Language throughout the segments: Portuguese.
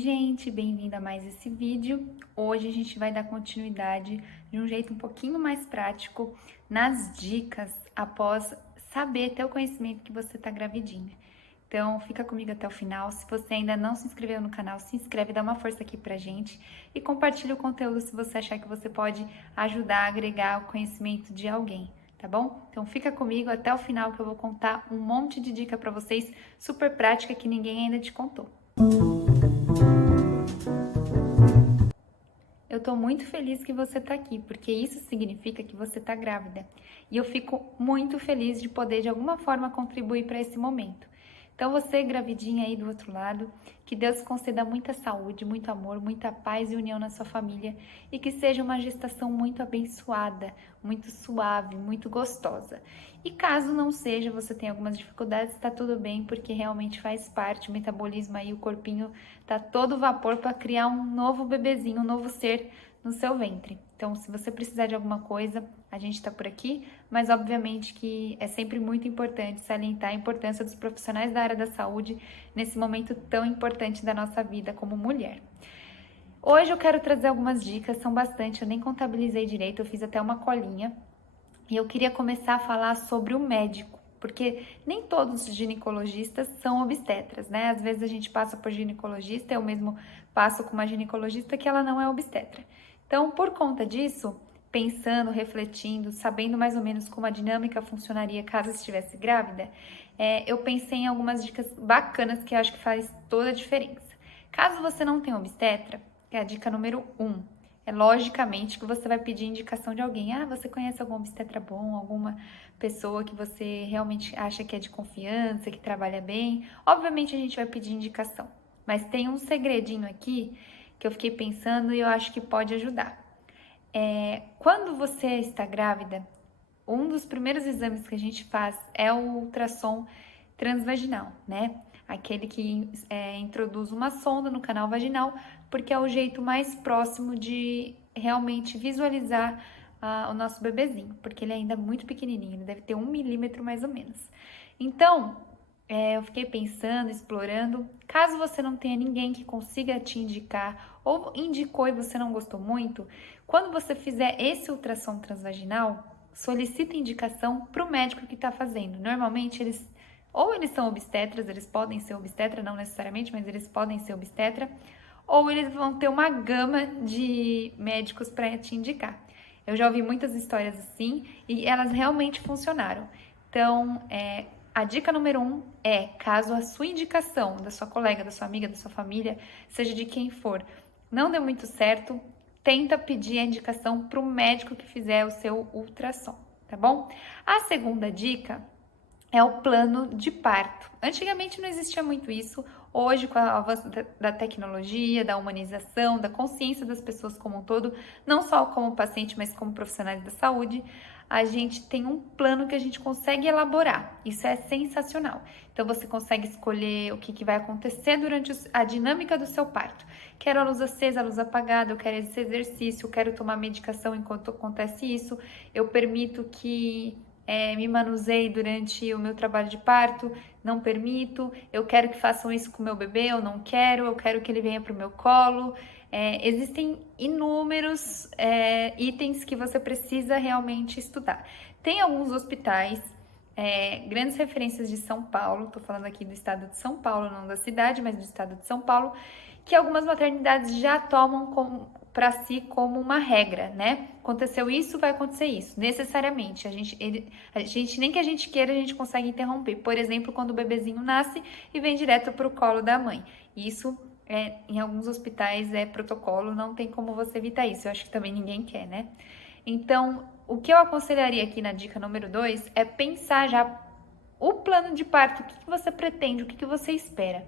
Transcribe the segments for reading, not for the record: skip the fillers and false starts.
gente, bem-vindo a mais esse vídeo. Hoje a gente vai dar continuidade de um jeito um pouquinho mais prático nas dicas após saber, ter o conhecimento que você tá gravidinha. Então, fica comigo até o final. Se você ainda não se inscreveu no canal, se inscreve, dá uma força aqui pra gente e compartilha o conteúdo se você achar que você pode ajudar a agregar o conhecimento de alguém, tá bom? Então, fica comigo até o final que eu vou contar um monte de dica pra vocês, super prática que ninguém ainda te contou. Eu tô muito feliz que você tá aqui, porque isso significa que você tá grávida. E eu fico muito feliz de poder, de alguma forma, contribuir para esse momento. Então, você, gravidinha aí do outro lado, que Deus conceda muita saúde, muito amor, muita paz e união na sua família e que seja uma gestação muito abençoada, muito suave, muito gostosa. E caso não seja, você tem algumas dificuldades, tá tudo bem, porque realmente faz parte, o metabolismo aí, o corpinho tá todo vapor para criar um novo bebezinho, um novo ser no seu ventre. Então, se você precisar de alguma coisa, a gente tá por aqui, mas obviamente que é sempre muito importante salientar a importância dos profissionais da área da saúde nesse momento tão importante da nossa vida como mulher. Hoje eu quero trazer algumas dicas, são bastante, eu nem contabilizei direito, eu fiz até uma colinha. E eu queria começar a falar sobre o médico, porque nem todos os ginecologistas são obstetras, né? Às vezes a gente passa por ginecologista, eu mesmo passo com uma ginecologista que ela não é obstetra. Então, por conta disso, pensando, refletindo, sabendo mais ou menos como a dinâmica funcionaria caso estivesse grávida, eu pensei em algumas dicas bacanas que eu acho que faz toda a diferença. Caso você não tenha obstetra, é a dica número 1. É logicamente que você vai pedir indicação de alguém. Ah, você conhece algum obstetra bom, alguma pessoa que você realmente acha que é de confiança, que trabalha bem? Obviamente a gente vai pedir indicação, mas tem um segredinho aqui que eu fiquei pensando e eu acho que pode ajudar. Quando você está grávida, um dos primeiros exames que a gente faz é o ultrassom transvaginal, né? Aquele que introduz uma sonda no canal vaginal, porque é o jeito mais próximo de realmente visualizar o nosso bebezinho, porque ele é ainda muito pequenininho, ele deve ter 1 milímetro mais ou menos. Então, eu fiquei pensando, explorando. Caso você não tenha ninguém que consiga te indicar, ou indicou e você não gostou muito, quando você fizer esse ultrassom transvaginal, solicita indicação para o médico que está fazendo. Normalmente eles são obstetras, eles podem ser obstetra, não necessariamente, mas eles podem ser obstetra, ou eles vão ter uma gama de médicos para te indicar. Eu já ouvi muitas histórias assim e elas realmente funcionaram. Então, a dica número 1 é, caso a sua indicação da sua colega, da sua amiga, da sua família, seja de quem for, não deu muito certo, tenta pedir a indicação para o médico que fizer o seu ultrassom, tá bom? A segunda dica é o plano de parto. Antigamente não existia muito isso. Hoje, com o avanço da tecnologia, da humanização, da consciência das pessoas como um todo, não só como paciente, mas como profissionais da saúde, a gente tem um plano que a gente consegue elaborar. Isso é sensacional. Então, você consegue escolher o que vai acontecer durante a dinâmica do seu parto. Quero a luz acesa, a luz apagada, eu quero esse exercício, eu quero tomar medicação enquanto acontece isso, eu permito que me manuseie durante o meu trabalho de parto, não permito, eu quero que façam isso com o meu bebê, eu não quero, eu quero que ele venha para o meu colo. Existem inúmeros itens que você precisa realmente estudar. Tem alguns hospitais, grandes referências de São Paulo, estou falando aqui do estado de São Paulo, não da cidade, mas do estado de São Paulo, que algumas maternidades já tomam para si como uma regra, né? Aconteceu isso, vai acontecer isso, necessariamente. A gente nem que a gente queira, a gente consegue interromper. Por exemplo, quando o bebezinho nasce e vem direto para o colo da mãe. Isso, em alguns hospitais, é protocolo, não tem como você evitar isso. Eu acho que também ninguém quer, né? Então, o que eu aconselharia aqui na dica número 2 é pensar já o plano de parto, o que você pretende, o que você espera.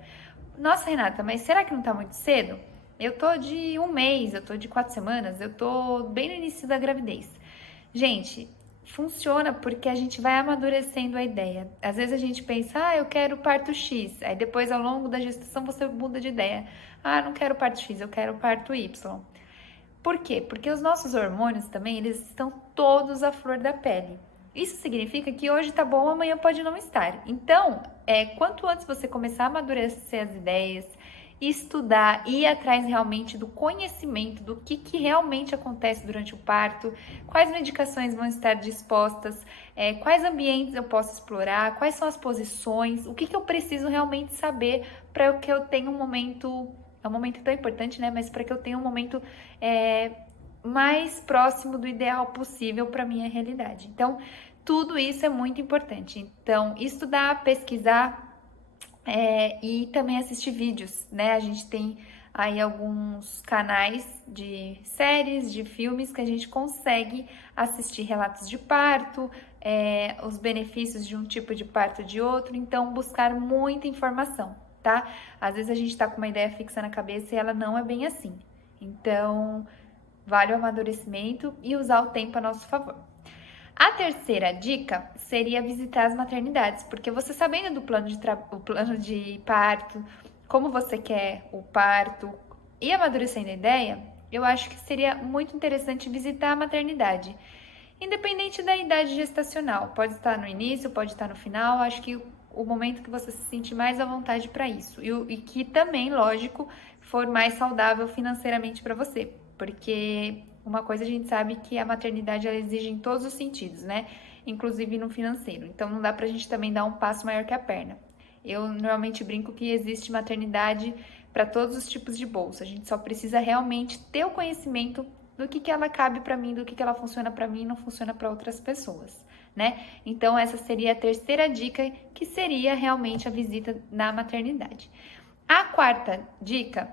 Nossa, Renata, mas será que não tá muito cedo? Eu tô de 1 mês, eu tô de 4 semanas, eu tô bem no início da gravidez. Gente, funciona porque a gente vai amadurecendo a ideia. Às vezes a gente pensa, eu quero parto X. Aí depois, ao longo da gestação, você muda de ideia. Não quero parto X, eu quero parto Y. Por quê? Porque os nossos hormônios também, eles estão todos à flor da pele. Isso significa que hoje tá bom, amanhã pode não estar. Então, quanto antes você começar a amadurecer as ideias estudar, ir atrás realmente do conhecimento do que realmente acontece durante o parto, quais medicações vão estar dispostas, quais ambientes eu posso explorar, quais são as posições, o que eu preciso realmente saber para que eu tenha um momento, é um momento tão importante, né? Mas para que eu tenha um momento mais próximo do ideal possível para minha realidade. Então, tudo isso é muito importante. Então, estudar, pesquisar, e também assistir vídeos, né? A gente tem aí alguns canais de séries, de filmes que a gente consegue assistir relatos de parto, os benefícios de um tipo de parto de outro, então buscar muita informação, tá? Às vezes a gente tá com uma ideia fixa na cabeça e ela não é bem assim. Então, vale o amadurecimento e usar o tempo a nosso favor. A terceira dica seria visitar as maternidades, porque você sabendo do plano de parto, como você quer o parto e amadurecendo a ideia, eu acho que seria muito interessante visitar a maternidade. Independente da idade gestacional, pode estar no início, pode estar no final, acho que o momento que você se sente mais à vontade para isso. E que também, lógico, for mais saudável financeiramente para você, porque uma coisa a gente sabe que a maternidade ela exige em todos os sentidos, né? Inclusive no financeiro. Então não dá pra gente também dar um passo maior que a perna. Eu normalmente brinco que existe maternidade para todos os tipos de bolsa. A gente só precisa realmente ter o conhecimento do que ela cabe para mim, do que ela funciona para mim e não funciona para outras pessoas, né? Então essa seria a terceira dica, que seria realmente a visita na maternidade. A quarta dica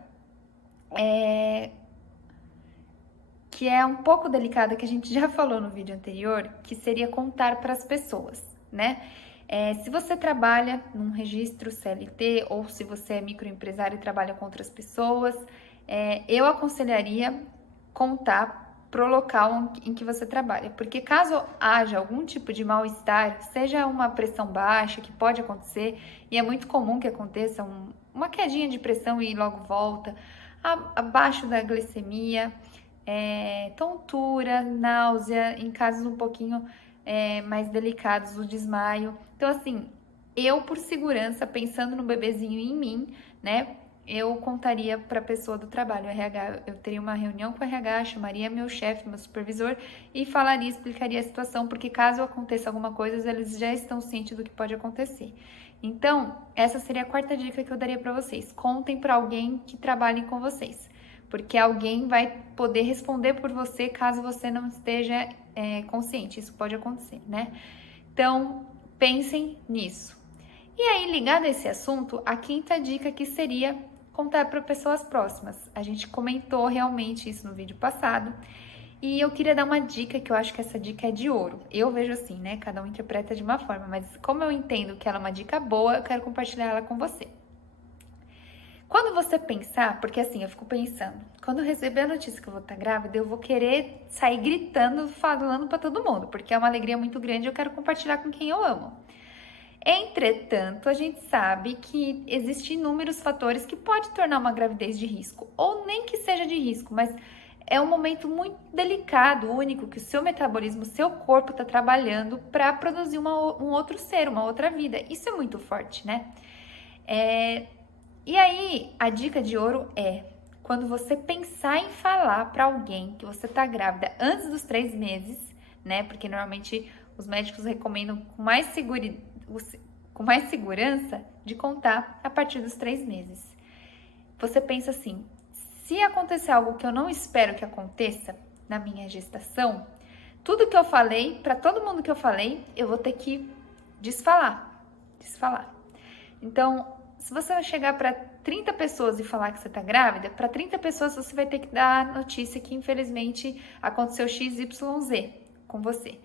que é um pouco delicada, que a gente já falou no vídeo anterior, que seria contar para as pessoas, né? Se você trabalha num registro CLT ou se você é microempresário e trabalha com outras pessoas, eu aconselharia contar pro local em que você trabalha, porque caso haja algum tipo de mal-estar, seja uma pressão baixa, que pode acontecer, e é muito comum que aconteça uma quedinha de pressão e logo volta, abaixo da glicemia, tontura, náusea, em casos um pouquinho mais delicados, o desmaio. Então, assim, eu, por segurança, pensando no bebezinho e em mim, né, eu contaria para a pessoa do trabalho, o RH, eu teria uma reunião com o RH, chamaria meu chefe, meu supervisor e falaria, explicaria a situação, porque caso aconteça alguma coisa, eles já estão cientes do que pode acontecer. Então, essa seria a quarta dica que eu daria para vocês. Contem para alguém que trabalhe com vocês, porque alguém vai poder responder por você caso você não esteja consciente. Isso pode acontecer, né? Então, pensem nisso. E aí, ligado a esse assunto, a quinta dica que seria contar para pessoas próximas. A gente comentou realmente isso no vídeo passado. E eu queria dar uma dica, que eu acho que essa dica é de ouro. Eu vejo assim, né? Cada um interpreta de uma forma, mas como eu entendo que ela é uma dica boa, eu quero compartilhar ela com você. Quando você pensar, porque assim, eu fico pensando, quando eu receber a notícia que eu vou estar grávida, eu vou querer sair gritando, falando para todo mundo, porque é uma alegria muito grande e eu quero compartilhar com quem eu amo. Entretanto, a gente sabe que existem inúmeros fatores que podem tornar uma gravidez de risco, ou nem que seja de risco, mas é um momento muito delicado, único, que o seu metabolismo, o seu corpo está trabalhando para produzir um outro ser, uma outra vida. Isso é muito forte, né? E aí, a dica de ouro é, quando você pensar em falar para alguém que você está grávida antes dos 3 meses, né? Porque normalmente os médicos recomendam com mais segurança de contar a partir dos 3 meses. Você pensa assim, se acontecer algo que eu não espero que aconteça na minha gestação, tudo que eu falei, para todo mundo que eu falei, eu vou ter que desfalar. Então, se você chegar para 30 pessoas e falar que você está grávida, para 30 pessoas você vai ter que dar a notícia que infelizmente aconteceu XYZ com você.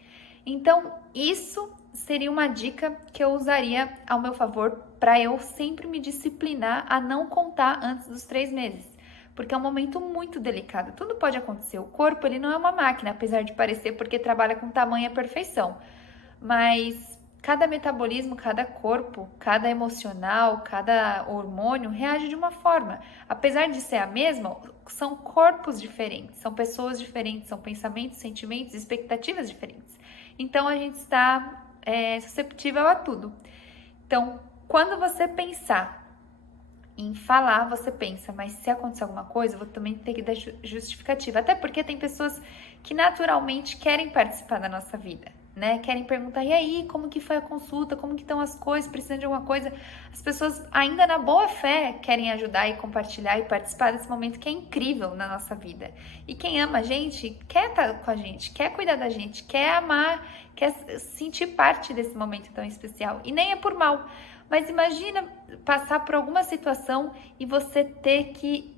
Então, isso seria uma dica que eu usaria ao meu favor para eu sempre me disciplinar a não contar antes dos 3 meses. Porque é um momento muito delicado, tudo pode acontecer. O corpo, ele não é uma máquina, apesar de parecer, porque trabalha com tamanha perfeição. Mas cada metabolismo, cada corpo, cada emocional, cada hormônio reage de uma forma. Apesar de ser a mesma, são corpos diferentes, são pessoas diferentes, são pensamentos, sentimentos, expectativas diferentes. Então, a gente está susceptível a tudo. Então, quando você pensar Em falar, você pensa, mas se acontecer alguma coisa, eu vou também ter que dar justificativa. Até porque tem pessoas que naturalmente querem participar da nossa vida, né? Querem perguntar, e aí, como que foi a consulta? Como que estão as coisas? Precisando de alguma coisa? As pessoas, ainda na boa fé, querem ajudar e compartilhar e participar desse momento que é incrível na nossa vida. E quem ama a gente, quer estar com a gente, quer cuidar da gente, quer amar, quer sentir parte desse momento tão especial. E nem é por mal. Mas imagina passar por alguma situação e você ter que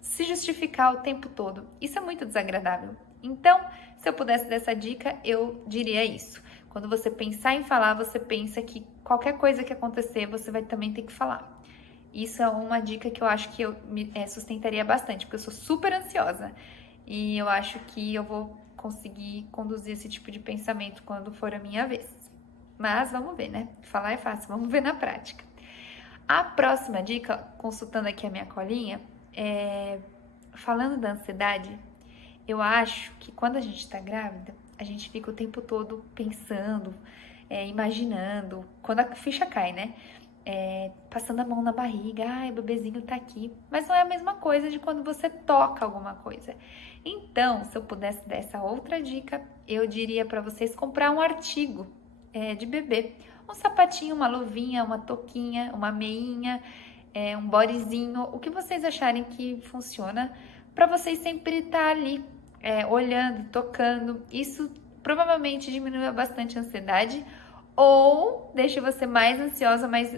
se justificar o tempo todo. Isso é muito desagradável. Então, se eu pudesse dar essa dica, eu diria isso. Quando você pensar em falar, você pensa que qualquer coisa que acontecer, você vai também ter que falar. Isso é uma dica que eu acho que eu me sustentaria bastante, porque eu sou super ansiosa. E eu acho que eu vou conseguir conduzir esse tipo de pensamento quando for a minha vez. Mas vamos ver, né? Falar é fácil, vamos ver na prática. A próxima dica, consultando aqui a minha colinha, falando da ansiedade, eu acho que quando a gente está grávida, a gente fica o tempo todo pensando, imaginando, quando a ficha cai, né? Passando a mão na barriga, ai, o bebezinho tá aqui. Mas não é a mesma coisa de quando você toca alguma coisa. Então, se eu pudesse dar essa outra dica, eu diria para vocês comprar um artigo de bebê. Um sapatinho, uma luvinha, uma touquinha, uma meinha, um bodyzinho, o que vocês acharem que funciona para vocês sempre estar ali olhando, tocando. Isso provavelmente diminui bastante a ansiedade ou deixa você mais ansiosa, mas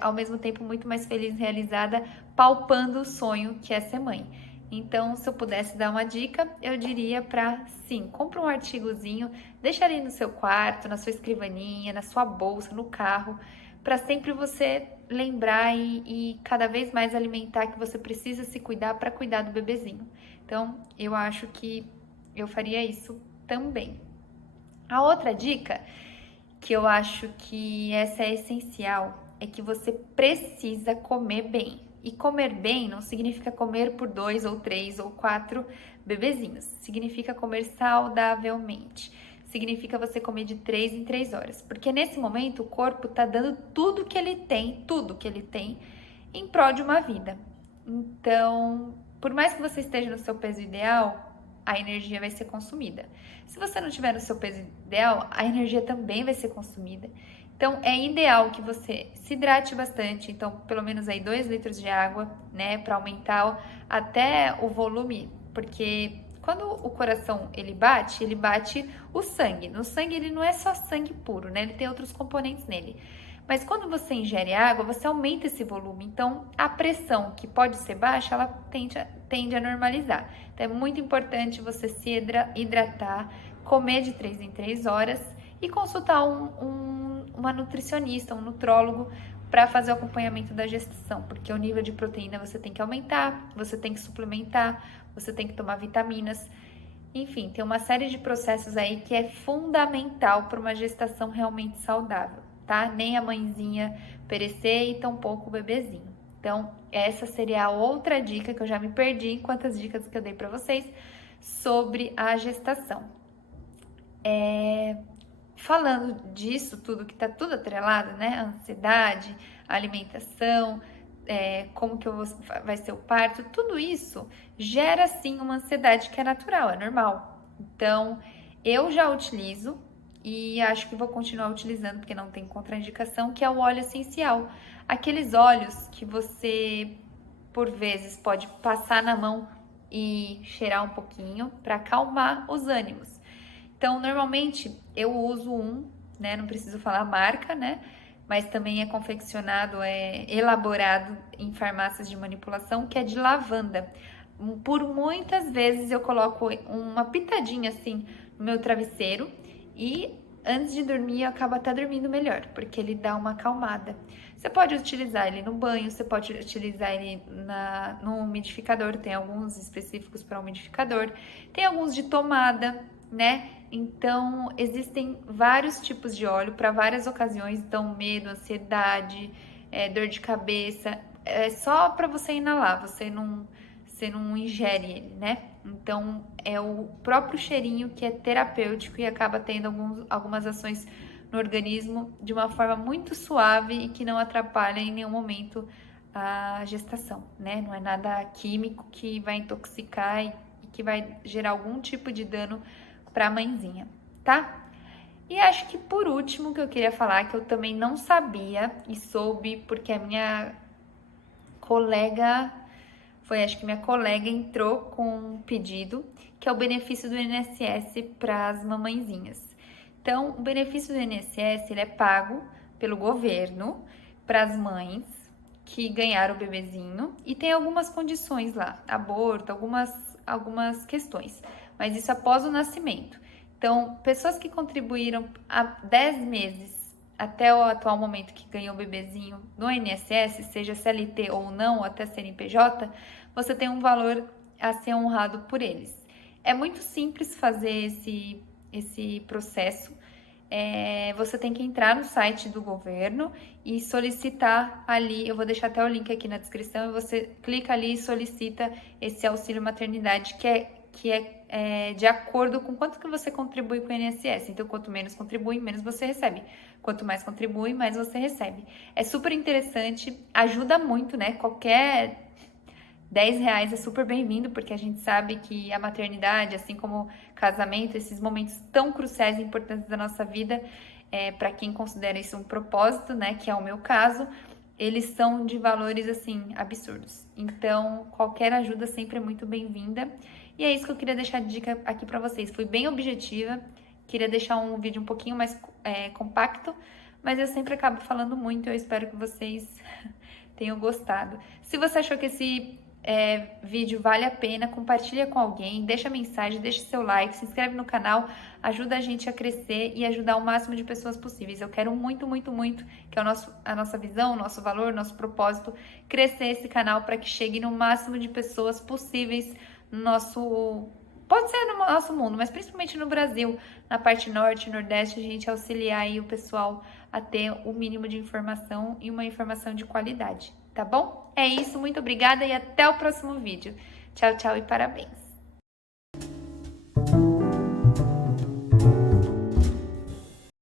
ao mesmo tempo muito mais feliz e realizada, palpando o sonho que é ser mãe. Então, se eu pudesse dar uma dica, eu diria para, sim, compra um artigozinho, deixa ali no seu quarto, na sua escrivaninha, na sua bolsa, no carro, para sempre você lembrar e cada vez mais alimentar que você precisa se cuidar para cuidar do bebezinho. Então, eu acho que eu faria isso também. A outra dica, que eu acho que essa é essencial, é que você precisa comer bem. E comer bem não significa comer por 2 ou 3 ou 4 bebezinhos. Significa comer saudavelmente. Significa você comer de 3 em 3 horas. Porque nesse momento o corpo está dando tudo que ele tem, em prol de uma vida. Então, por mais que você esteja no seu peso ideal, a energia vai ser consumida. Se você não estiver no seu peso ideal, a energia também vai ser consumida. Então, é ideal que você se hidrate bastante, então, pelo menos aí 2 litros de água, né, para aumentar até o volume, porque quando o coração ele bate o sangue. No sangue ele não é só sangue puro, né, ele tem outros componentes nele. Mas quando você ingere água, você aumenta esse volume, então a pressão, que pode ser baixa, ela tende a normalizar. Então, é muito importante você se hidratar, comer de 3 em 3 horas e consultar uma nutricionista, um nutrólogo, para fazer o acompanhamento da gestação, porque o nível de proteína você tem que aumentar, você tem que suplementar, você tem que tomar vitaminas, enfim, tem uma série de processos aí que é fundamental para uma gestação realmente saudável, tá? Nem a mãezinha perecer e tampouco o bebezinho. Então, essa seria a outra dica que eu já me perdi em quantas dicas que eu dei para vocês sobre a gestação. Falando disso tudo, que tá tudo atrelado, né? A ansiedade, a alimentação, como que vai ser o parto, tudo isso gera sim uma ansiedade que é natural, é normal. Então, eu já utilizo e acho que vou continuar utilizando porque não tem contraindicação, que é o óleo essencial. Aqueles óleos que você, por vezes, pode passar na mão e cheirar um pouquinho para acalmar os ânimos. Então, normalmente, eu uso né? Não preciso falar a marca, né? Mas também é confeccionado, elaborado em farmácias de manipulação, que é de lavanda. Por muitas vezes eu coloco uma pitadinha assim no meu travesseiro e antes de dormir eu acabo até dormindo melhor, porque ele dá uma acalmada. Você pode utilizar ele no banho, você pode utilizar ele no umidificador, tem alguns específicos para umidificador, tem alguns de tomada, né? Então, existem vários tipos de óleo para várias ocasiões, então medo, ansiedade, dor de cabeça, é só para você inalar, você não ingere ele, né? Então, é o próprio cheirinho que é terapêutico e acaba tendo algumas ações no organismo de uma forma muito suave e que não atrapalha em nenhum momento a gestação, né? Não é nada químico que vai intoxicar e que vai gerar algum tipo de dano para a mãezinha, tá? E acho que por último que eu queria falar, que eu também não sabia e soube porque a minha colega, acho que minha colega entrou com um pedido, que é o benefício do INSS para as mamãezinhas. Então, o benefício do INSS, ele é pago pelo governo para as mães que ganharam o bebezinho e tem algumas condições lá, aborto, algumas questões, mas isso após o nascimento. Então, pessoas que contribuíram há 10 meses até o atual momento que ganhou o bebezinho no INSS, seja CLT ou não, ou até CNPJ, você tem um valor a ser honrado por eles. É muito simples fazer esse processo. Você tem que entrar no site do governo e solicitar ali, eu vou deixar até o link aqui na descrição, e você clica ali e solicita esse auxílio maternidade, que é de acordo com quanto que você contribui com o INSS. Então, quanto menos contribui, menos você recebe. Quanto mais contribui, mais você recebe. É super interessante, ajuda muito, né? Qualquer R$10 é super bem-vindo, porque a gente sabe que a maternidade, assim como casamento, esses momentos tão cruciais e importantes da nossa vida, para quem considera isso um propósito, né, que é o meu caso, eles são de valores, assim, absurdos. Então, qualquer ajuda sempre é muito bem-vinda. E é isso que eu queria deixar de dica aqui para vocês. Fui bem objetiva, queria deixar um vídeo um pouquinho mais compacto, mas eu sempre acabo falando muito, eu espero que vocês tenham gostado. Se você achou que esse vídeo vale a pena, compartilha com alguém, deixa mensagem, deixa seu like, se inscreve no canal, ajuda a gente a crescer e ajudar o máximo de pessoas possíveis. Eu quero muito, muito, muito, que é a nossa visão, o nosso valor, o nosso propósito, crescer esse canal para que chegue no máximo de pessoas possíveis no nosso... Pode ser no nosso mundo, mas principalmente no Brasil, na parte norte, nordeste, a gente auxiliar aí o pessoal a ter o mínimo de informação e uma informação de qualidade, tá bom? É isso, muito obrigada e até o próximo vídeo. Tchau, tchau e parabéns!